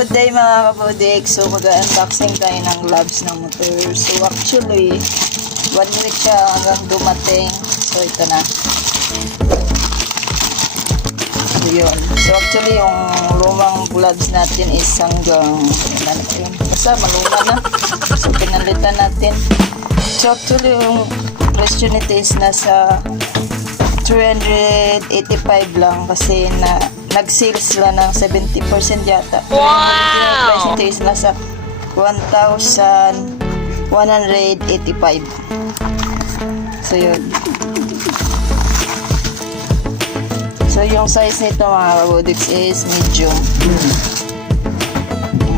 good day mga kabudik. So mag-unboxing tayo ng gloves ng motor. So actually 1 week siya hanggang dumating. So ito na. So yun. So actually yung lumang gloves natin is hanggang basta maluma na. So pinalitan natin. So actually yung presyo nito is nasa 385 lang kasi nag-sales sila ng 70% yata. Wow! Yung price nito is nasa 1,185. So yun. So yung size nito mga kabudiks is medium.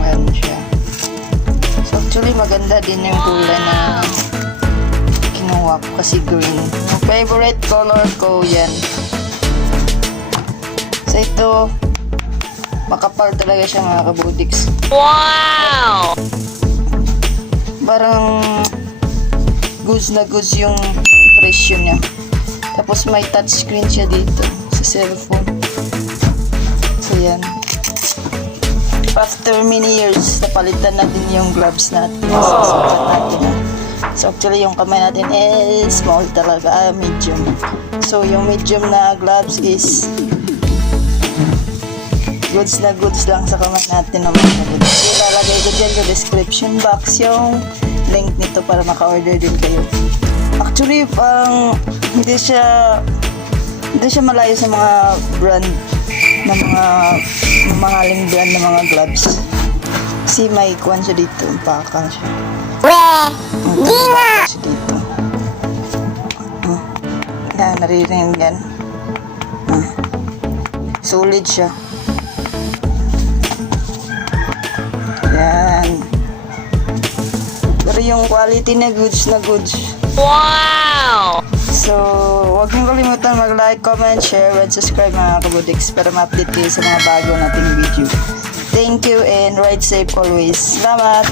Ayan siya. So actually maganda din yung kulay na kinuha ko kasi green. Yung favorite color ko yan. So ito, makapal talaga siya mga kabudiks. Wow! Parang goods na goods yung presyo niya. Tapos may touchscreen siya dito sa cellphone. So yan. After many years, napalitan natin yung gloves natin. Susukat natin na. So actually yung kamay natin is small talaga, medium. So yung medium na gloves is goods na goods lang sa kamay natin naman. So ilalagay ko dyan sa description box yung link nito para maka-order din kayo. Actually parang hindi siya malayo sa mga brand na mga mahaling brand na mga gloves. Kasi may kuwan siya dito, pakang siya. Gina! Dito. Yan, naririnig yan. Solid siya. Yan. Pero yung quality na goods na goods. Wow! So, huwag niyong kalimutan mag-like, comment, share, and subscribe mga kabudiks para ma-update kayo sa mga bago nating video. Thank you and ride safe always. Salamat!